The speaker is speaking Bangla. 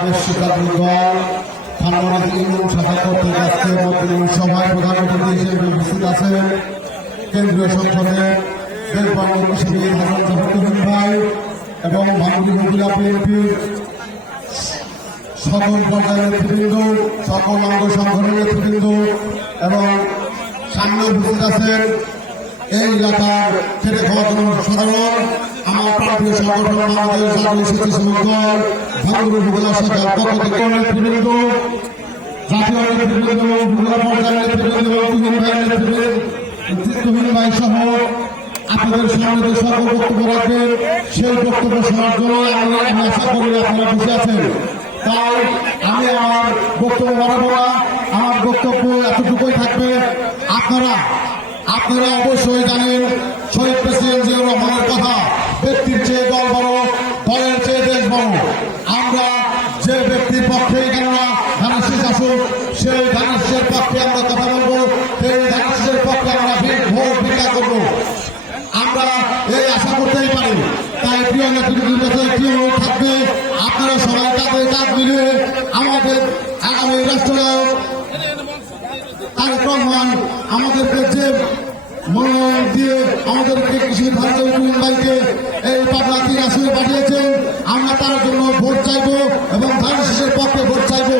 বাংলাদেশ শিক্ষার্থী দল খানমারাদি ইউনিয়ন শাখা কর্তৃক আজকের সভায় প্রধান অতিথি হিসেবে উপস্থিত আছেন কেন্দ্রীয় সংসদের দেশবঙ্গ শিবির হাসান জাফর ভাই এবং ভাঙড়ি উপজেলা বিএনপির সকল পর্যায়ের নেতৃবৃন্দ, সকল অঙ্গ সংগঠনের নেতৃবৃন্দ এবং সামনে উপস্থিত আছেন এই এলাকার খেটে খাওয়া জনসাধারণ, আমার প্রান্তীয় সংগঠন বাংলাদেশ জাতীয় স্বেচ্ছাসেবক দল ভাঙড়ি উপজেলা শাখার পক্ষ থেকে নেতৃবৃন্দ, জাতীয় নেতৃবৃন্দ, উপজেলা পর্যায়ের নেতৃবৃন্দ, তুহিন ভাই সহ আপনাদের সামনে যে সকল বক্তব্য রাখবেন সেই বক্তব্য শোনার জন্য আমি আশা করি আপনারা বসে আছেন। তাই আমি আমার বক্তব্য বাড়াবো না, আমার বক্তব্য এতটুকুই থাকবে। আপনারা অবশ্যই জানেন শহীদ প্রেসিডেন্ট জিয়াউর রহমানের কথা, ব্যক্তির চেয়ে দল বড়, দলের চেয়ে দেশ বড়। আমরা যে ব্যক্তির পক্ষেই কেন না ধানের শীষ আসুক, সেই ধানের শীষের পক্ষে আমরা কথা বলবো, সেই ধানের শীষের পক্ষে আমরা ভোট ভিক্ষা করবো। আমরা এই আশা করতেই পারি। তাই প্রিয় নেতৃবৃন্দের কাছে কি অনুরোধ থাকবে, আপনারা সবাই কাঁধে কাঁধ মিলিয়ে আমাদের আগামী রাষ্ট্রনায়ক তারেক রহমান আমাদেরকে যে মনোনয়ন দিয়ে আমাদেরকে কৃষি ভারতীয় তুহিন ভাইকে এই পাবনা 3 আসনে পাঠিয়েছেন, আমরা তার জন্য ভোট চাইবো এবং ধানের শীষের পক্ষে ভোট চাইবো।